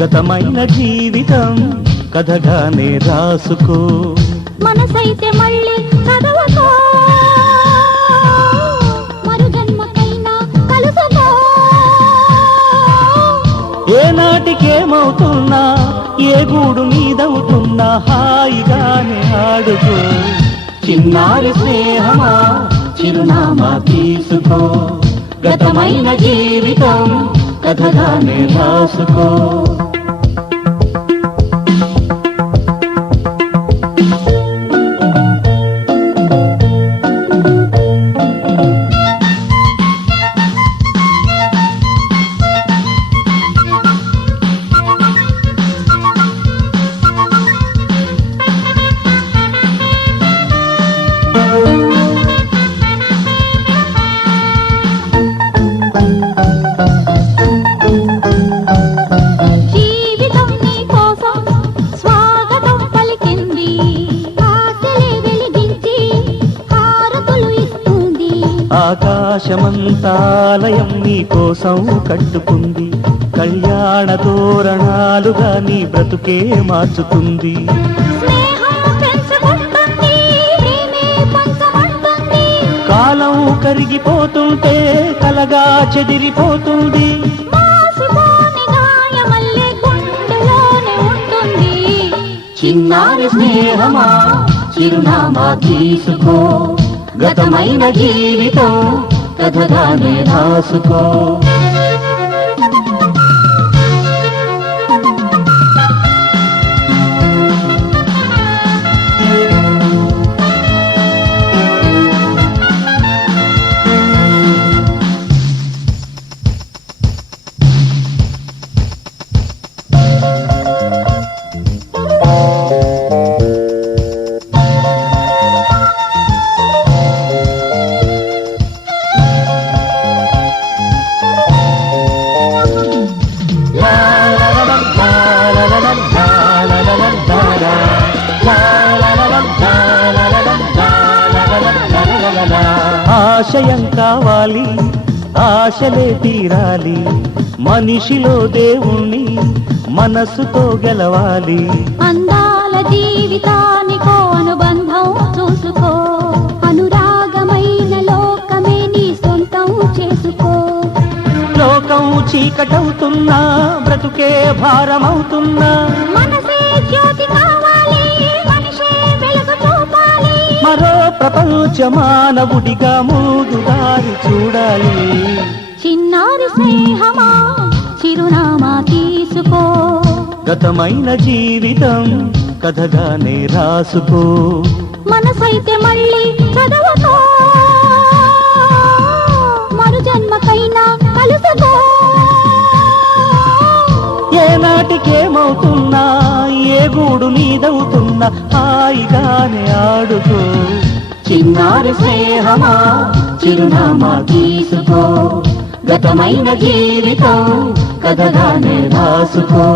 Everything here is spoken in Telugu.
గతమైన జీవితం కథగానే రాసుకో, మనసైతే మళ్ళీ చదవకో, మరు జన్మకైనా కలుసుకో. ఏనాటికేమవుతున్నా ఏ గూడు నీదవుతున్నా హాయిగానే ఆడుకో. చిన్నారి స్నేహమా చిరునామా తీసుకో, గతమైన జీవితం కథగానే రాసుకో. ఆకాశమంతాలయం నీ కోసం కట్టుకుంది, కళ్యాణ తోరణాలుగా నీ బ్రతుకే మార్చుతుంది. కాలం కరిగిపోతుంటే కలగా చెదిరిపోతుంది, చిన్నారి స్నేహమా చిరునామా తీసుకో, గతమైన జీవితం కథగానే రాసుకో. ఆశయం కావాలి ఆశలే తీరాలి, మనిషిలో దేవుణ్ణి మనసుతో గెలవాలి. అందాల జీవితానికో అనుబంధం చూసుకో, అనురాగమైన లోకమే నీ సొంతం చేసుకో. లోకం చీకటవుతున్నా బ్రతుకే భారమవుతున్నా, మనసే జ్యోతి కావాలి మనిషే వెలుగు చూపాలి. మరో ప్రపంచ మానవుడిగా ముందు దారి చూడాలి. చిన్నారి స్నేహమా చిరునామా తీసుకో, గతమైన జీవితం కథగానే రాసుకో. మనసైతే మళ్ళీ చదవకో, మరు జన్మకైనా కలుసుకో. ఏనాటికేమవుతున్నా ఏ గూడు నీదవుతున్నా హాయిగానే ఆడుకో. చిన్నారి స్నేహమా చిరునామా తీసుకో, గతమైన జీవితం కథగానే రాసుకో.